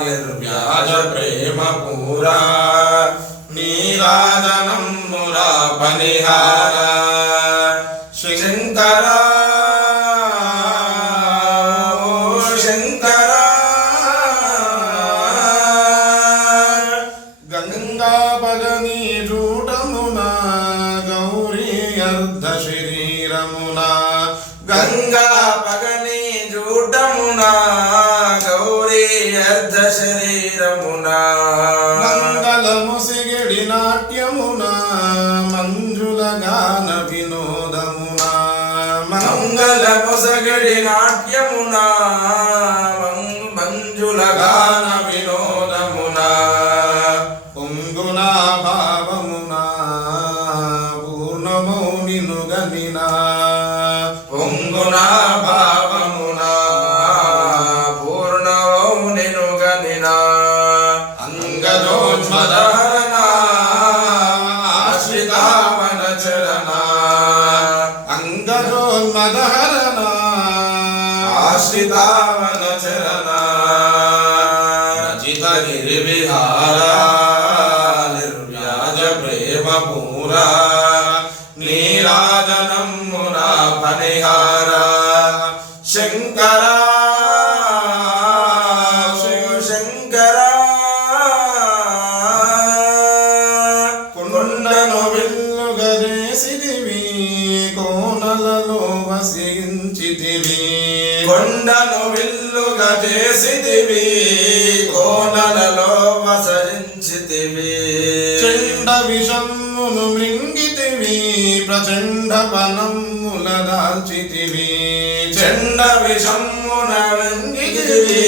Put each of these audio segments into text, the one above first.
నిర్వ్యాజ ప్రేమ పూరా నీరాజనమ్మురా పనిహార శంకర శంకర గంగా పగని జూటమున గౌరీ అర్ధ శరీరమున గంగా పగని జూటమున గౌరీ అర్ధ శరీరమున మంగళముసిగడి నాట్యమున మంజుల గాన వినోదమున మంగళముసగడి నాట్యమున మంజుల గాన వినోదమున పొంగున భావమున పూర్ణమౌనిను గనిన పొంగున భావమున పూర్ణమౌనిను గనిన అంగదోజ్మదహరణ ఆశ్రితావన చరణ అంగదోన్మదహరణ ఆశ్రితావన చరణ రచిత గిరివిహార నిర్వ్యాజ ప్రేమ పూరా నీరాజనమ్మునా పనిహార శంకర శంకర కొండను విల్లుగదేసిదివి కోనలలో వసించితివి కొండను విల్లుగదేసిదివి కోనలలో వసించితివి చెండ విషమ్మును మృంగితివి ప్రచండ వనమ్ముల దాల్చితివి చెండ విషమ్మున మృంగితివి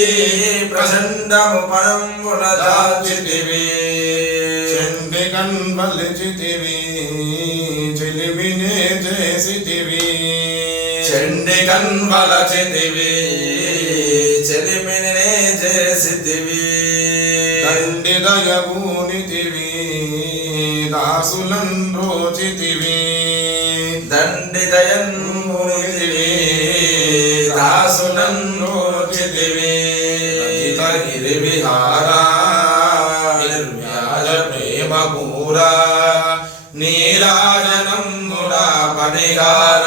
ప్రచండము పనమ్ముల దాల్చితివి చెండి కన్వలిచితివి చెలిమినే చేసితివి చెండి కన్వలచితివి చెలిమినే చేసితివి దండి దయబూనితివి దాసులన్ రోచితివి దండి దయన్మునితివి దాసులన్ రోచితివి గిరి విహార నిర్వ్యాజ ప్రేమ పూరా నీరాజనమ్మురా పనిహార